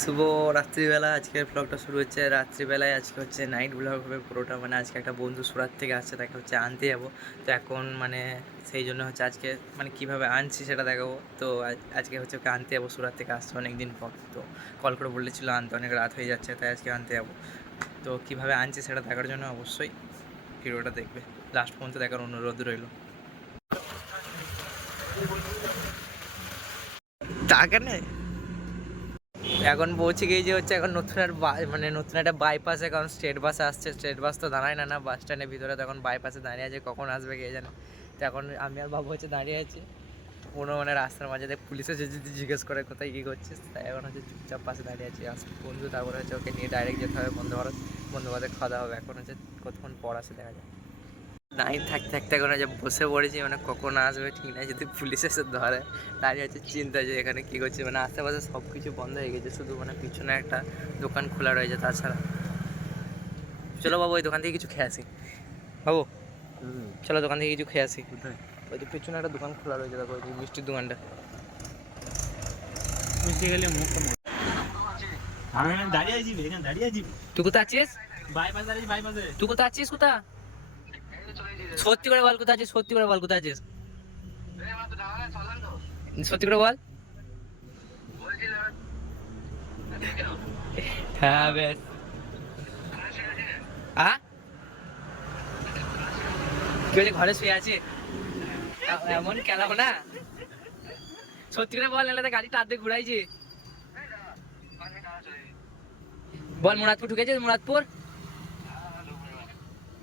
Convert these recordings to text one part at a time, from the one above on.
শুভ রাত্রিবেলা আজকের ব্লগটা শুরু হচ্ছে রাত্রিবেলায়। আজকে হচ্ছে নাইট ব্লগ হবে পুরোটা। মানে আজকে একটা বন্ধু সুরাত থেকে আসছে, তাকে হচ্ছে আনতে যাবো। তো এখন মানে সেই জন্য হচ্ছে আজকে মানে কীভাবে আনছি সেটা দেখাবো। তো আজকে হচ্ছে ওকে আনতে যাবো, সুরাত থেকে আসছে অনেক দিন পর। তো কল করে বলেছিল আনতে, অনেক রাত হয়ে যাচ্ছে, তাই আজকে আনতে যাবো। তো কীভাবে আনছি সেটা দেখার জন্য অবশ্যই ভিডিওটা দেখবে, লাস্ট পর্যন্ত দেখার অনুরোধ রইল। টাকা নেই। এখন পৌঁছে গিয়েছি হচ্ছে এখন নতুন আর মানে নতুন একটা বাইপাসে, কারণ স্টেট বাস আসছে। স্টেট বাস তো দাঁড়ায় না বাস স্ট্যান্ডের ভিতরে, তো এখন বাইপাসে দাঁড়িয়ে আছে, কখন আসবে কে জানে। তো এখন আমি আর বাবু হচ্ছে দাঁড়িয়ে আছি কোনো মানে রাস্তার মাঝে। পুলিশে যদি জিজ্ঞেস করে কোথায় কী করছিস, তাই এখন হচ্ছে চুপচাপ পাশে দাঁড়িয়ে আছি। আসবে বন্ধু, তারপরে হচ্ছে ওকে নিয়ে ডাইরেক্ট যেতে হবে বন্ধু ভারত। বন্ধু ভারতে খাওয়া দাওয়া হবে। এখন হচ্ছে কতক্ষণ পর আসে দেখা যায়। নাইট থাকতে থাকতে এখন যে বসে পড়েছি, মানে কখন আসবে ঠিক নাই। যদি পুলিশ এসে ধরে তাহলে হচ্ছে চিন্তা যে এখানে কী করছে। মানে আশেপাশে সব কিছু বন্ধ হয়ে গেছে, শুধু মানে পিছনে একটা দোকান খোলা রয়েছে, তাছাড়া। চলো বাবু, ওই দোকান থেকে কিছু খেয়ে আসি। বাবু চলো দোকান থেকে কিছু খেয়ে আসি। ওই যে পিছনে একটা দোকান খোলা রয়েছে, দেখো ওই যে মিষ্টির দোকানটা। মিষ্টি খেলে মুখ আমি দাঁড়িয়ে আছি, এখানে দাঁড়িয়ে আছি। তুই কোথায় আছিস? বাইপাস দাঁড়িয়ে বাইপাসে। তুই কোথায় আছিস? কোথায়? সত্যি করে বল কোথায় আছিস, সত্যি করে বল কোথায় আছিস, সত্যি করে বল। হ্যাঁ বেশ। হ্যাঁ কি বলছি, ঘরে শুয়ে আছি? এমন খেলাবো না, সত্যি করে বল, নাহলে গাড়িটা আর্ধেক ঘুরাইছি। বল, মুরাদপুর ঢুকেছিস? মুরাদপুর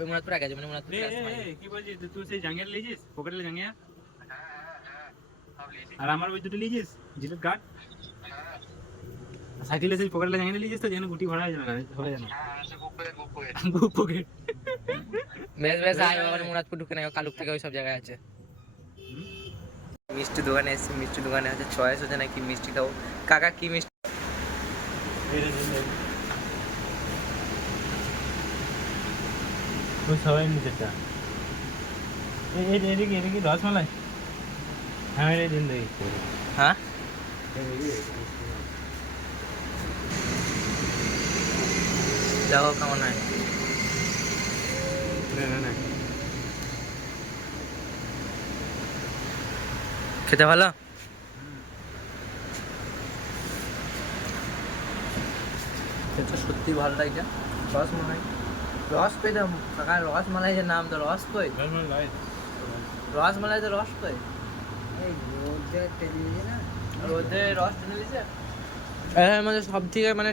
মুরাদপুর আগে আছে, মানে মুরাদপুর কি বলছিস তুই? সেই জাঙ্গিয়া লিয়েছিস, পকেটে জাঙ্গিয়া? আর আমার ওই দুটো লিয়েছিস জিলেট কার্ড? সাইকেলে সেই পকেটে জাঙ্গিয়া লিয়েছিস তো, যেন গুটি ভরা হয়ে যাবে না, হবে জানো? বুক পকেট। বেশ বেশ, আয় বাবা, মুরাদপুর ঢুকে নেই, কালুক থেকে ওই সব জায়গায় আছে। মিষ্টি দোকানে এসেছি, মিষ্টি দোকানে আছে চয়েস হচ্ছে নাকি মিষ্টি খাবো। কাকা কি মিষ্টি? ওই সবাই নিচেটা এটা কি রসমালাই? হ্যাঁ এটা দিন দেখি। হ্যাঁ দেখো কেমন হয়। না খেতে ভালো? খেতে সত্যি ভালো লাগছে। রসমালাই, রস পেতাম কাকা, রসমালাই যে নাম, তো রস কই? রসমালাই তো রস কই? রোদে রস টেনে দিয়েছে। এর মধ্যে সব থেকে মানে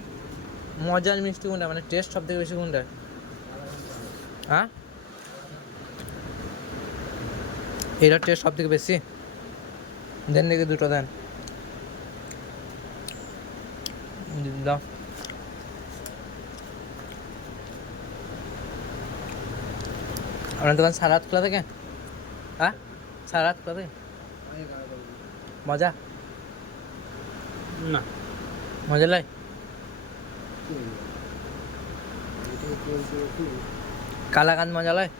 মজার মিষ্টি কোনটা, মানে টেস্ট সব থেকে বেশি কোনটা? হ্যাঁ এটার টেস্ট সব থেকে বেশি। দেন দেখি দুটো দেন, দাও। আপনার দোকান সারা রাত খোলা থাকে? হ্যাঁ সারা রাত খোলা থাকে? মজা না মজা লাই? কালাকান্দ মজা লয়?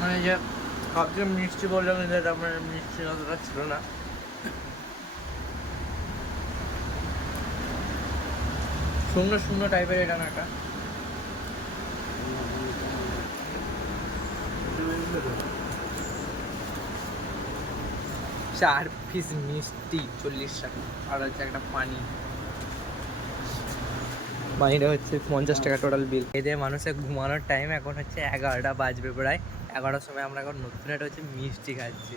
মানে যে সবচেয়ে মিষ্টি বললাম, এটা মানে মিষ্টি অতটা ছিল না। শূন্য শূন্য টাইপের এটা না, একটা 4 পিস মিষ্টি 40 টাকা, আর হচ্ছে একটা পানি। পানিটা হচ্ছে 50 টাকা টোটাল বিল। এদের মানুষের ঘুমানোর টাইম এখন হচ্ছে 11টা বাজবে প্রায়। 11টার সময় আমরা এখন নতুন একটা হচ্ছে মিষ্টি খাচ্ছি।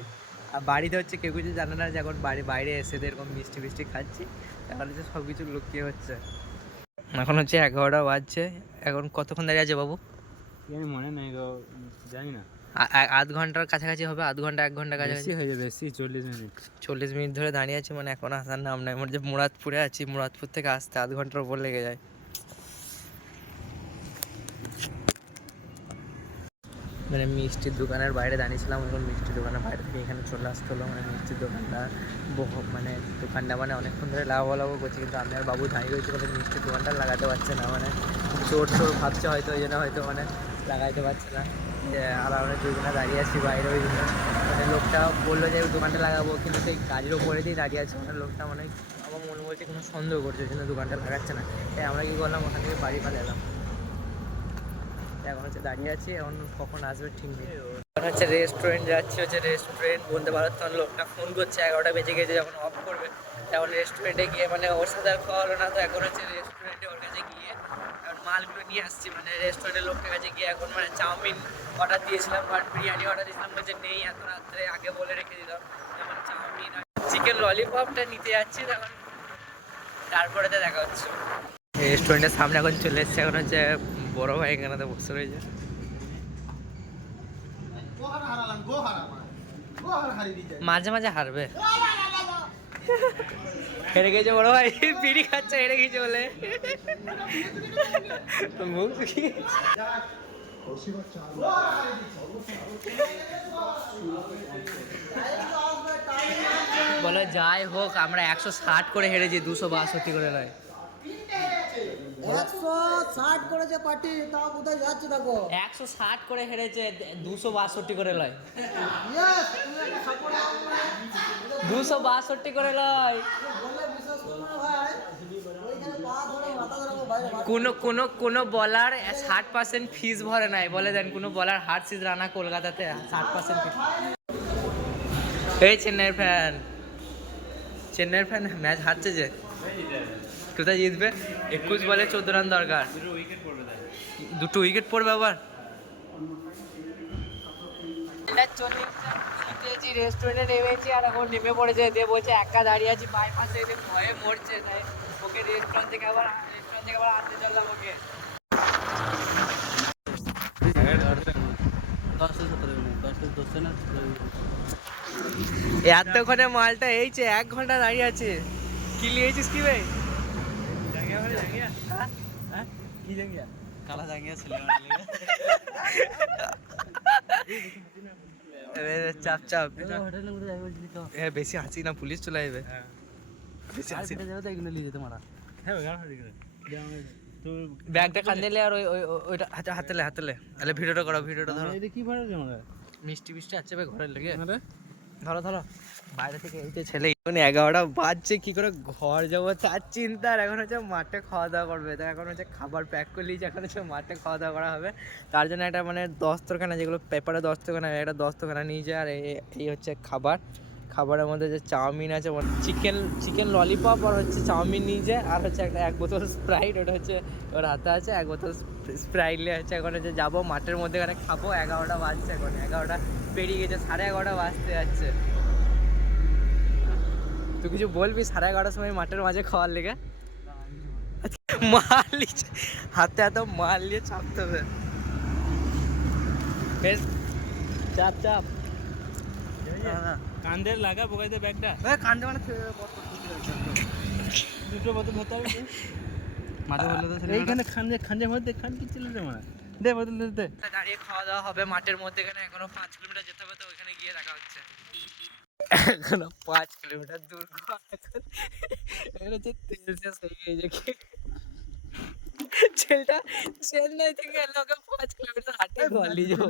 আর বাড়িতে হচ্ছে কেউ কিছু জানে না যে এখন বাইরে এসে এরকম মিষ্টি ফিষ্টি খাচ্ছি। এখন হচ্ছে সব কিছু লুকিয়ে হচ্ছে। এখন হচ্ছে 11টা বাজছে। এখন কতক্ষণ দাঁড়িয়ে আছে বাবু? মনে নেই গো, জানি না। আধ ঘন্টার কাছাকাছি হবে, আধ ঘন্টা 1 ঘন্টা কাছাকাছি হয়ে যাবে। 40 মিনিট। 40 মিনিট ধরে দাঁড়িয়ে আছি, মানে এখন আসার নাম নাই। আমার যে মুরাদপুরে আছি, মুরাদপুর থেকে আসতে আধ ঘন্টার উপর লেগে যায়। মানে মিষ্টির দোকানের বাইরে দাঁড়িয়েছিলাম, এখন মিষ্টির দোকানের বাইরে থেকে এখানে চলে আসতে হলো। মানে মিষ্টির দোকানটা মানে দোকানটা মানে অনেকক্ষণ ধরে লাগাবো করছে, কিন্তু আমি আর বাবু দাঁড়িয়ে রয়েছে বলে মিষ্টির দোকানটা লাগাতে পারছে না। মানে চোর ভাবছে হয়তো, ওই জন্য হয়তো মানে লাগাইতে পারছে না। আর আমরা দুজনে দাঁড়িয়ে আছি বাইরে। ওই জন্য মানে লোকটা বললো যে দোকানটা লাগাবো, কিন্তু সেই গাড়ির ওপরে দিয়ে দাঁড়িয়ে আছে। মানে লোকটা মানে আমার মনে বলছে কোনো সন্দেহ করছে, ওই জন্য দোকানটা লাগাচ্ছে না। তাই আমরা কী করলাম, ওখান থেকে বাড়ি পালালাম। এখন হচ্ছে দাঁড়িয়ে আছি, এখন কখন আসবে ঠিক নেই। এখন হচ্ছে রেস্টুরেন্ট যাচ্ছি, হচ্ছে রেস্টুরেন্ট বলতে পারো। তখন লোকটা ফোন করছে, 11টা বেজে গেছে, যখন অফ করবে তখন রেস্টুরেন্টে গিয়ে মানে ওর সাথে আর খাওয়া হলো না। তো এখন হচ্ছে রেস্টুরেন্টে ওর কাছে গিয়ে এখন মালগুলো নিয়ে আসছি, মানে রেস্টুরেন্টের লোকটার কাছে গিয়ে। এখন মানে চাউমিন অর্ডার দিয়েছিলাম আর বিরিয়ানি অর্ডার দিয়েছিলাম, বলছে নেই, এত রাত্রে আগে বলে রেখে দিলাম। এখন চাউমিন আর চিকেন ললিপপটা নিতে যাচ্ছি, তখন তারপরে তো দেখা হচ্ছে। রেস্টুরেন্টের সামনে এখন চলে এসছে, এখন হচ্ছে বড় ভাই এখানে বসে রয়েছে। মাঝে মাঝে হারবে, হেরে গেছে বড় ভাই, বিড়ি খাচ্ছে হেরে গেছে বলে মুখ বলে যাই হোক, আমরা 160 করে হেরেছি, 262 করে নয়। 160 করেছে পার্টি, তাও কোথায় যাচ্ছে দেখো। 160 করে হেরেছে, 262 করে লয়। 262 করে লয়। কোনো বলার 60% ফিস ভরে নাই, বলে দেন কোনো বলার হারসিস রানা কলকাতাতে 60% ফিস। এই চেন্নাইয়ের ফ্যান ম্যাচ হারছে যে, কোথায় জিতবে? 21 বলে 14 রান দরকার, 2 উইকেট পড়বে আবার। রেস্টুরেন্টে নেমেছি আর এখন নেমে পড়েছে, দিয়ে বলছে একা দাঁড়িয়ে আছি বাইপাসে, ভয়ে মরছে। তাই ওকে রেস্টুরেন্ট থেকে আবার আনতে চললাম ওকে। এতক্ষণে মালটা এইছে, 1 ঘন্টা দাঁড়িয়ে আছে। কি লিয়েছিস কি ভাই? কি জাঙ্গিয়া? কালা জাঙ্গিয়া ছিল। চাপ চাপ বেশি হাসি না, পুলিশ চলে আসবে। বেশি হাসি ব্যাগটা কাঁদলে আর ওইটা হাতে তাহলে ভিডিওটা করো, ভিডিওটা ধরো। কি ভাড়া আমরা মিষ্টি আছে ভাই ঘরের লেগে। ধরো বাইরে থেকে এই যে ছেলে, এখন 11টা বাজছে, কি করে ঘর যাবো তার চিন্তা। আর এখন হচ্ছে মাঠে খাওয়া দাওয়া করবে, তো এখন হচ্ছে খাবার প্যাক করে নিয়েছে, এখন হচ্ছে মাঠে খাওয়া দাওয়া করা হবে। তার জন্য একটা মানে দস্তরখানা, যেগুলো পেপারে দস্তরখানা, একটা দস্তরখানা নিয়েছে। আর এই হচ্ছে খাবারের মধ্যে যে চাউমিন আছে, চিকেন ললিপপ আর হচ্ছে চাউমিন নিয়েছে। আর হচ্ছে এক বোতল স্প্রাইট, ওটা হচ্ছে ওর হাতে আছে, 1 বোতল স্প্রাইট নিয়ে হচ্ছে। এখন হচ্ছে যাবো মাঠের মধ্যে, এখানে খাবো। 11টা বাজছে, এখন 11টা পেরিয়ে গেছে, 11:30 বাজতে যাচ্ছে। তুই কিছু বলবি 11:30 সময় মাঠের মাঝে খাওয়ার লেগে? মাল হাতে মাল নিয়ে চাপতে হবে, বেশ চাপ। কান্দের লাগা বোকাইতে ব্যাগটা কান্দে মানে দুটো বোতল ধরতে হবে। মাঝে বললে তো এইখানে খাঞ্জের মধ্যে খান কি ছিল রে মারা, দে বোতল দে। দাঁড়িয়ে খাওয়া দাওয়া হবে মাঠের মধ্যে, এখানে এখনো 5 কিলোমিটার যেতে হবে, তো ওইখানে গিয়ে দেখা হচ্ছে। এখনো 5 কিলোমিটার দূর, তেল শেষ হয়ে গিয়েছে। চেন্নাই থেকে লোকে 5 কিলোমিটার হাঁটে ঘর নিয়ে যাবো।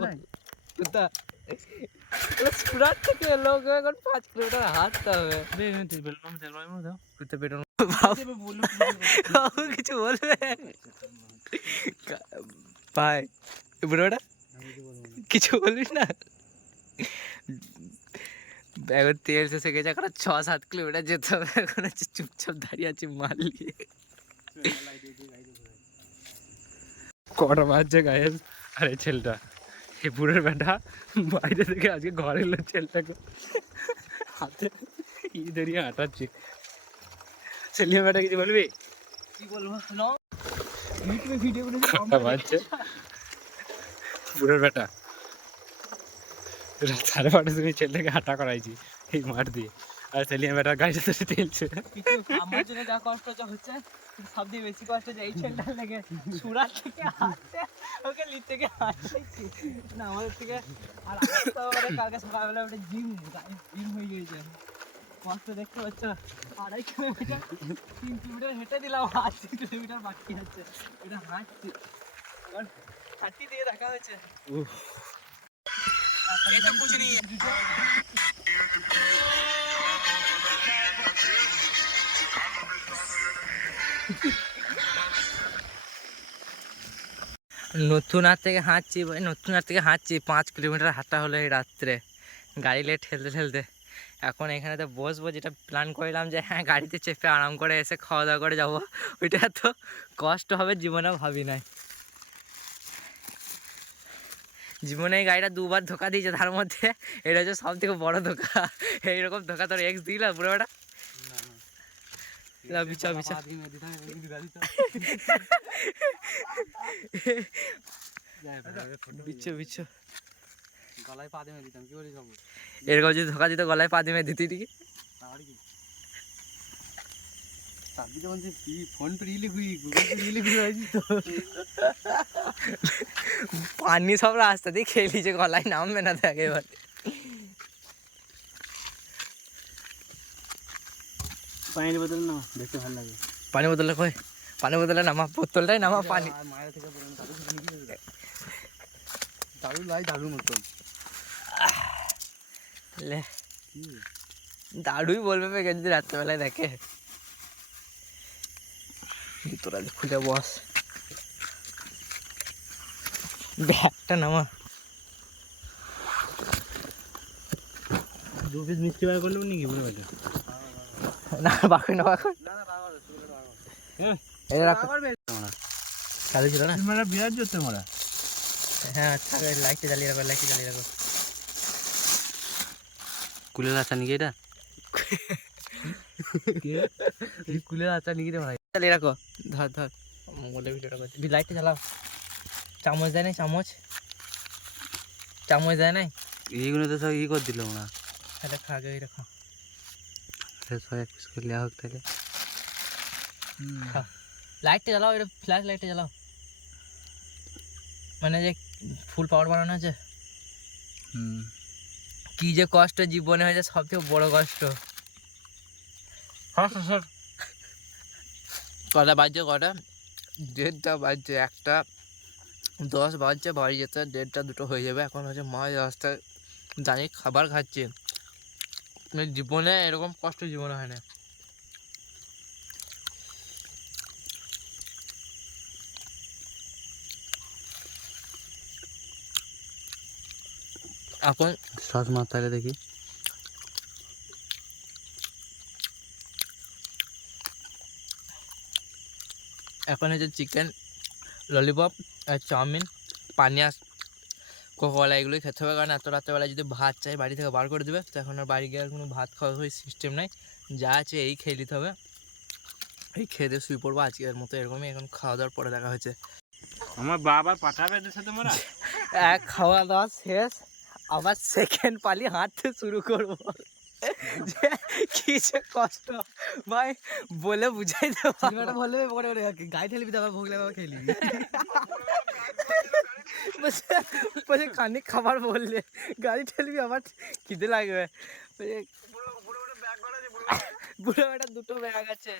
সুরাট থেকে লোক এখন 5 কিলোমিটার হাঁটতে হবে। কিছু বলবে ভাই? বুড়োটা কিছু বলবি না? এখন তেল শেষে গেছে, এখন 6-7 কিলোমিটার যেতে হবে। এখন হচ্ছে চুপচাপ দাঁড়িয়ে আছি মাল নিয়ে। কটা বাজছে গায়েস? আরে ছেলেটা, এই বুড়োর বেটা বাইরে থেকে আজকে ঘরে এলো, ছেলেটাকে হাতে ধরিয়ে হাঁটাচ্ছে। ছেলে বেটা কিছু বলবি? কি বলবো? ইউটিউবে ভিডিও করে বাজছে বুড়োর বেটা, 5:30 তুমি ছেলেটাকে হাঁটা করাইছি এই মাঠ দিয়ে, আর ছেলে বেটার গাড়িতে ধরে তেলছে। আমার জন্য যা কষ্ট হচ্ছে, সব দিয়ে বেশি কষ্ট হচ্ছে এই ছেলেটার লেগে। সুরাট থেকে হাঁটতে, ওকে লিফট থেকে হাঁটাইছি না আমাদের থেকে। আর কালকে সকালবেলা ওটা জিম হয়ে গিয়েছে, কষ্ট দেখতে পাচ্ছ। 2.5 কিলোমিটার 3 কিলোমিটার হেঁটে দিলাম, 8 কিলোমিটার বাকি আছে। এটা হাঁটছি, এবার হাঁটি দিয়ে দেখা হয়েছে। নতুন হাট থেকে হাঁটছি ভাই, নতুন হাট থেকে হাঁটছি 5 কিলোমিটার হাঁটা হলো এই রাত্রে, গাড়ি লেট ঠেলতে ঠেলতে। এখন এখানেতে বসবো, যেটা প্ল্যান করলাম যে হ্যাঁ গাড়িতে চেপে আরাম করে এসে খাওয়া দাওয়া করে যাবো, ওইটা এত কষ্ট হবে জীবনে ভাবি নাই। জীবনে এই গাড়িটা 2বার ধোকা দিয়েছে, তার মধ্যে এটা হচ্ছে সব থেকে বড় ধোকা। এইরকম ধোকা তোর এক্স দিলা পুরো বেটা। বিছা বিছা বিচ্ছো বিচ্ছো গলায় পা দিয়ে দিতাম, কি বলিস বাবু? এরকম যদি ধোকা দিত গলায় পা দিয়ে দিতি ঠিকই। ফোন পে রিলি হুই, গুগল পে রিলি হুই হয়েছি তো। পানি সব রাস্তা দিয়ে খেয়ে নিয়েছে, গলায় নামবে না তো একেবারে। পানির বোতল না দেখতে ভালো লাগে। পানি বোতলে কই, পানি বোতলে নামা, বোতলটাই নামা পানি। মায়ের থেকে দাদু লাই দাদু মতন লে দাদুই বলবে পেকে যদি রাত্রেবেলায় দেখে। তোরা খুলে বস, ব্যাগটা নামা। 2 পিস মিষ্টি বার করলেও নাকি বলে বাজে না বাকি না বাকি এটা রাখো, চালু ছিল না তোমরা বিরাট জোর তোমরা। হ্যাঁ আচ্ছা লাইটটা জ্বালিয়ে রাখো, লাইটটা জ্বালিয়ে রাখো। কুলের আচা নাকি এটা? কুলের আচা নাকি রে ভাই? চালিয়ে রাখো, ধর ধর মোবাইলে ভিডিওটা করছি। লাইটটা জ্বালাও। চামচ দেয় নাই, চামচ চামচ দেয় নাই, এইগুলো তো সব ই করে দিল না। এটা খা আগে, এটা খা। সব এক পিস করে লিয়া হোক তাহলে। লাইটটা জ্বালাও, এটা ফ্ল্যাশ লাইটটা জ্বালাও। মানে যে ফুল পাওয়ার বানানো আছে, কি যে কষ্ট জীবনে হয়েছে, সব থেকে বড় কষ্ট। কটা বাজছে, কটা 1:30 বাজছে, 1:10 বাজছে, বাড়ি যেতে 1:30 2 হয়ে যাবে। এখন হচ্ছে মা রাস্তায় দাঁড়িয়ে খাবার খাচ্ছে, মানে জীবনে এরকম কষ্ট জীবনে হয় না। এখন শ্বাস মাথায় দেখি। এখন হচ্ছে চিকেন ললিপপ আর চাউমিন, পানিয়াস, কোকোলা এগুলোই খেতে হবে। কারণ এত রাত্রেবেলায় যদি ভাত চাই বাড়ি থেকে বার করে দেবে, তো এখন আর বাড়ি গিয়ে আর কোনো ভাত খাওয়ার ওই সিস্টেম নেই, যা আছে এই খেয়ে নিতে হবে। এই খেয়ে দিয়ে শুয়ে পড়বো আজকের মতো, এরকমই। এখন খাওয়া দাওয়ার পরে দেখা হয়েছে। আমার বাবা পাঠাবে এদের সাথে মোরা। এক খাওয়া দাওয়া শেষ, আবার সেকেন্ড পালি হাঁটতে শুরু করবো। যে কি যে কষ্ট ভাই বলে বুঝাই দেবো। বললে গাড়ি ঠেলবি, তারপর ভোগ লাগা খেলি। বলছে খানিক খাবার বললে গাড়ি ঠেলবি, আবার খিদে লাগবে। বুড়ো একটা 2টো ব্যাগ আছে,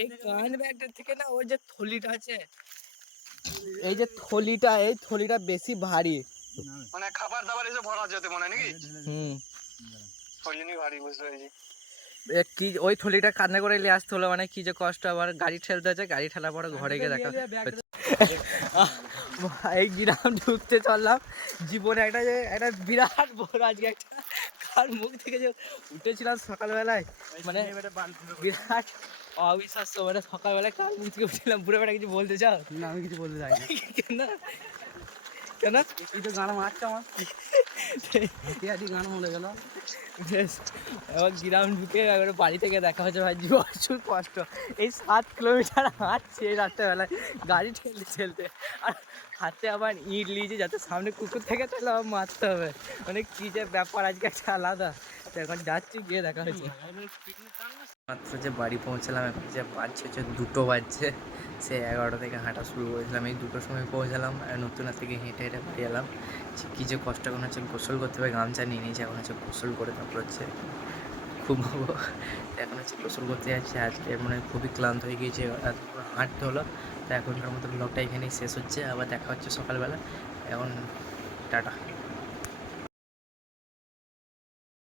এই কান ব্যাগটা থেকে না ওই যে থলিটা আছে, এই যে থলিটা, এই থলিটা বেশি ভারী, মানে খাবার দাবার এসে ভরা যেতে মনে হয় নাকি? হুম। ওই জন্যই ভারী, বুঝতে পেরেছি। কি ওই থলিটা কান্না করে নিয়ে আসতে হলো, মানে কি যে কষ্ট। আবার গাড়ি ঠেলতে আছে, গাড়ি ঠেলার পরে ঘরে গিয়ে দেখা। এই গ্রাম ঢুকতে চললাম, জীবনে একটা বিরাট বড় আজকে একটা কার মুখ থেকে যে উঠেছিলাম সকালবেলায়, মানে বিরাট অবিশ্বাস্য। মানে সকালবেলায় কার মুখ থেকে উঠেছিলাম, পুরো বেটা কিছু বলতে চাও? না আমি কিছু বলতে চাই না। কেন কেন এই তো গান মারছে আমার, গান মরে গেল। বেশ, এবার গ্রাম ঢুকে এবারে বাড়ি থেকে দেখা হচ্ছে। ভাই প্রচুর কষ্ট, এই 7 কিলোমিটার হাঁটছি এই রাত্রেবেলায় গাড়ি ঠেলতে ঠেলতে, আর হাতে আবার ইট নিয়েছে যাতে সামনে কুকুর থেকে তাহলে আবার মারতে হবে। মানে কি যে ব্যাপার আজকে একটা আলাদা। তো এখন যাচ্ছি, গিয়ে দেখা হয়েছে। মাত্র যে বাড়ি পৌঁছালাম, এখন যে বাজছে হচ্ছে 2টো বাজছে। সে 11টা থেকে হাঁটা শুরু করেছিলাম, এই 2টোর সময় পৌঁছালাম। আর নতুন থেকে হেঁটে হেঁটে বাড়ি এলাম। কী যে কষ্ট, এখন হচ্ছে গোসল করতে হবে, গামছা নিয়ে নিয়েছি। এখন হচ্ছে গোসল করে তারপর হচ্ছে ঘুমাবো। এখন হচ্ছে গোসল করতে যাচ্ছি। আজকে মানে খুবই ক্লান্ত হয়ে গিয়েছে, হাঁটতে হলো। তো এখনকার মতো ব্লগটা এখানেই শেষ হচ্ছে, আবার দেখা হচ্ছে সকালবেলা। এখন টাটা।